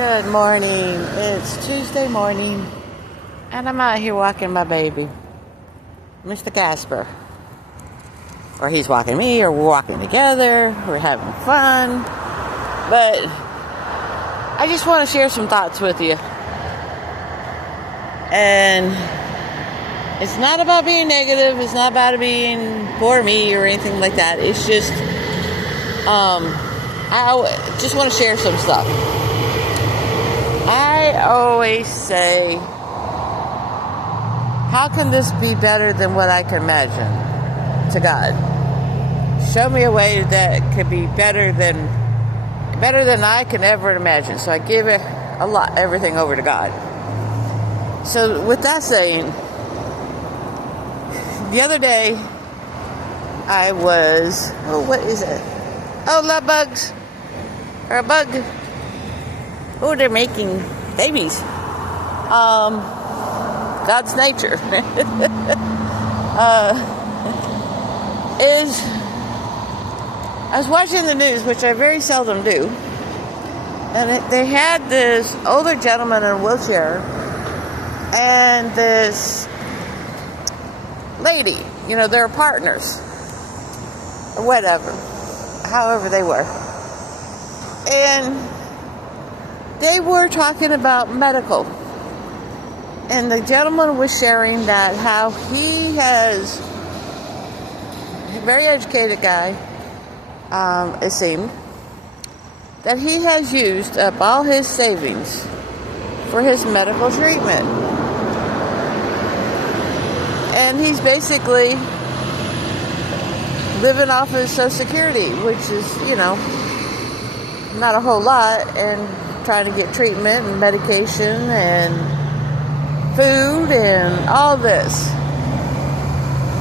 Good morning. It's Tuesday morning, and I'm out here walking my baby, Mr. Casper. Or he's walking me, or we're walking together, we're having fun. But I just want to share some thoughts with you. And it's not about being negative, it's not about being for me or anything like that. It's just, I just want to share some stuff. I always say, how can this be better than what I can imagine to God? Show me a way that could be better than I can ever imagine. So I give it everything over to God. So with that saying, the other day I was, what is it? Love bugs. Or a bug. Oh, they're making babies. God's nature. I was watching the news, which I very seldom do, and they had this older gentleman in a wheelchair and this lady, they're partners, or whatever, however they were. And they were talking about medical. And the gentleman was sharing that how he has, a very educated guy, it seemed, that he has used up all his savings for his medical treatment. And he's basically living off his Social Security, which is, not a whole lot, and trying to get treatment and medication and food and all this.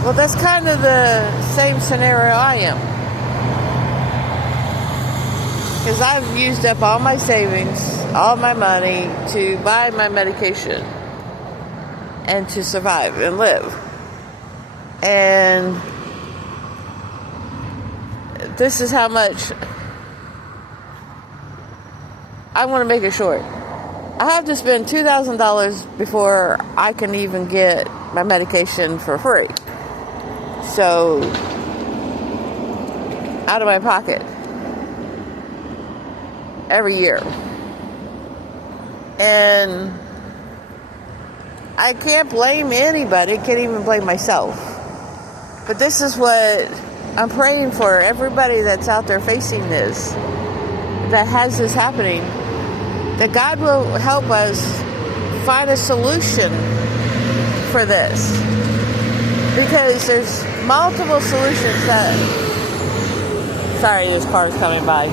Well, that's kind of the same scenario I am. Because I've used up all my savings, all my money to buy my medication and to survive and live. And this is how much. I want to make it short. I have to spend $2,000 before I can even get my medication for free. So, out of my pocket. Every year. And I can't blame anybody. I can't even blame myself. But this is what I'm praying for everybody that's out there facing this, that has this happening, that God will help us find a solution for this. Because there's multiple solutions that... Sorry, this car's coming by.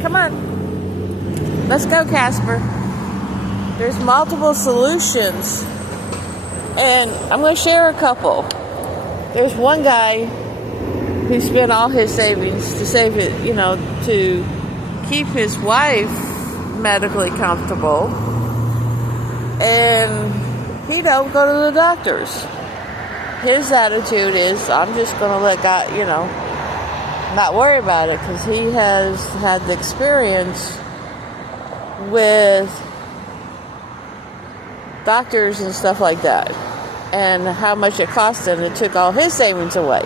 Come on. Let's go, Casper. There's multiple solutions. And I'm going to share a couple. There's one guy who spent all his savings to save it, to keep his wife medically comfortable, and he don't go to the doctors. His attitude is, I'm just going to let God, not worry about it, because he has had the experience with doctors and stuff like that, and how much it cost him. It took all his savings away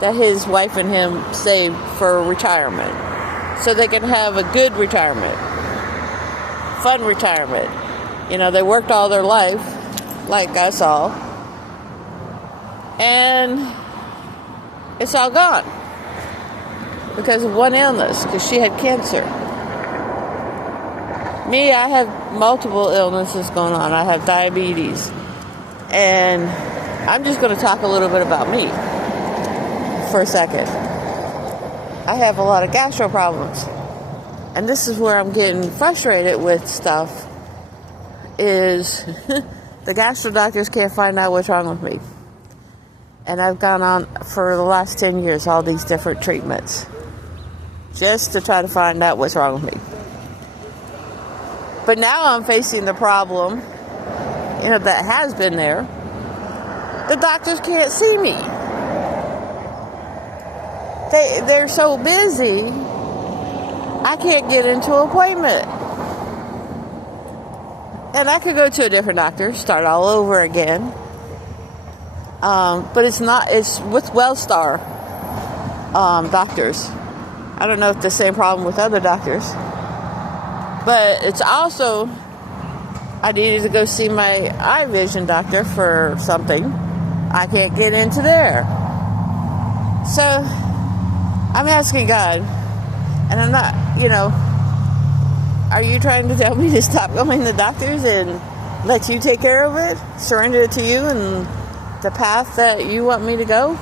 that his wife and him saved for retirement, so they can have a good retirement, fun retirement. They worked all their life, like us all, and it's all gone because of one illness, because she had cancer. Me, I have multiple illnesses going on. I have diabetes, and I'm just going to talk a little bit about me for a second. I have a lot of gastro problems. And this is where I'm getting frustrated with stuff, is the gastro doctors can't find out what's wrong with me. And I've gone on for the last 10 years, all these different treatments, just to try to find out what's wrong with me. But now I'm facing the problem, that has been there. The doctors can't see me. They're so busy, I can't get into an appointment. And I could go to a different doctor, start all over again. But it's with WellStar doctors. I don't know if the same problem with other doctors. But it's also, I needed to go see my eye vision doctor for something. I can't get into there. So I'm asking God, and I'm not, are you trying to tell me to stop going to doctors and let you take care of it? Surrender it to you and the path that you want me to go?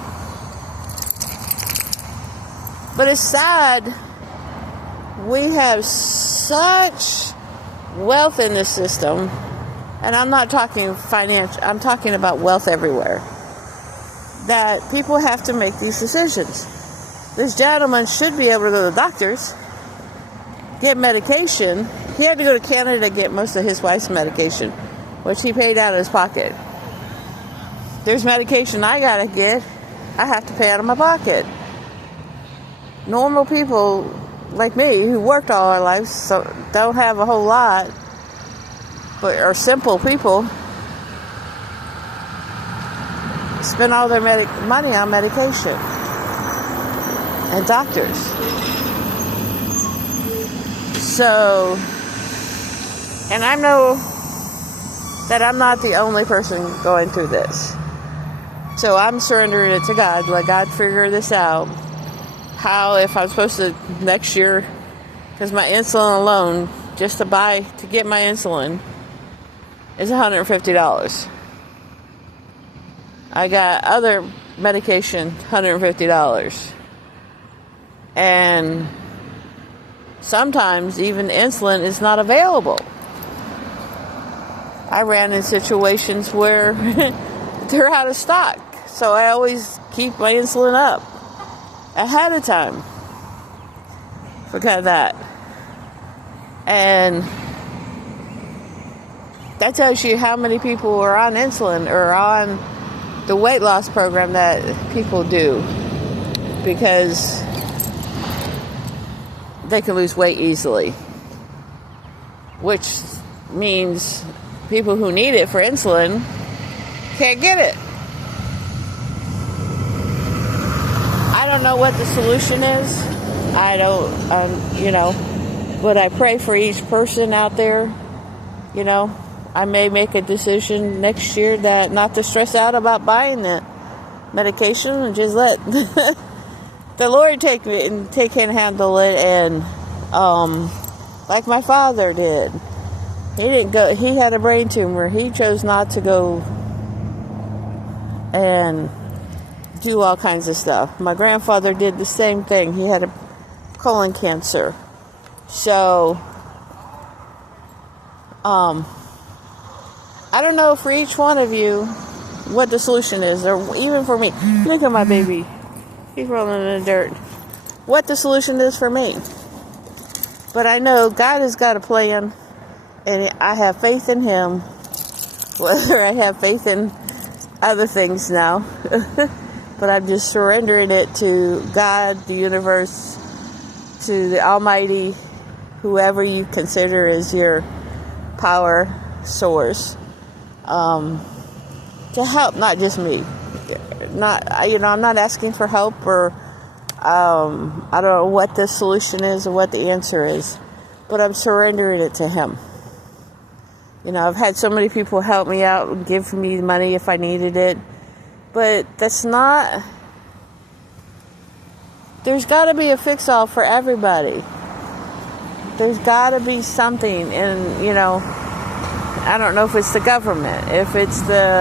But it's sad. We have such wealth in this system, and I'm not talking financial, I'm talking about wealth everywhere, that people have to make these decisions. This gentleman should be able to go to the doctors, get medication. He had to go to Canada to get most of his wife's medication, which he paid out of his pocket. There's medication I gotta get, I have to pay out of my pocket. Normal people like me, who worked all our lives, so don't have a whole lot, but are simple people, spend all their money on medication and doctors. So, and I know that I'm not the only person going through this. So I'm surrendering it to God. Let God figure this out. How, if I'm supposed to next year, because my insulin alone, just to get my insulin, is $150. I got other medication, $150. And sometimes even insulin is not available. I ran in situations where they're out of stock. So I always keep my insulin up ahead of time because of that. And that tells you how many people are on insulin or on the weight loss program that people do, because they can lose weight easily, which means people who need it for insulin can't get it. I don't know what the solution is. I don't, but I pray for each person out there. I may make a decision next year that not to stress out about buying the medication and just let the Lord take and handle it. And like my father did, he didn't go. He had a brain tumor. He chose not to go and do all kinds of stuff. My grandfather did the same thing. He had a colon cancer. So, I don't know for each one of you what the solution is, or even for me. Look at my baby. He's rolling in the dirt. What the solution is for me. But I know God has got a plan, and I have faith in Him, whether I have faith in other things now. But I'm just surrendering it to God, the universe, to the Almighty, whoever you consider as your power source, to help, not just me. I'm not asking for help, or I don't know what the solution is or what the answer is, but I'm surrendering it to Him. I've had so many people help me out and give me money if I needed it, but that's not. There's got to be a fix-all for everybody. There's got to be something, and I don't know if it's the government, if it's the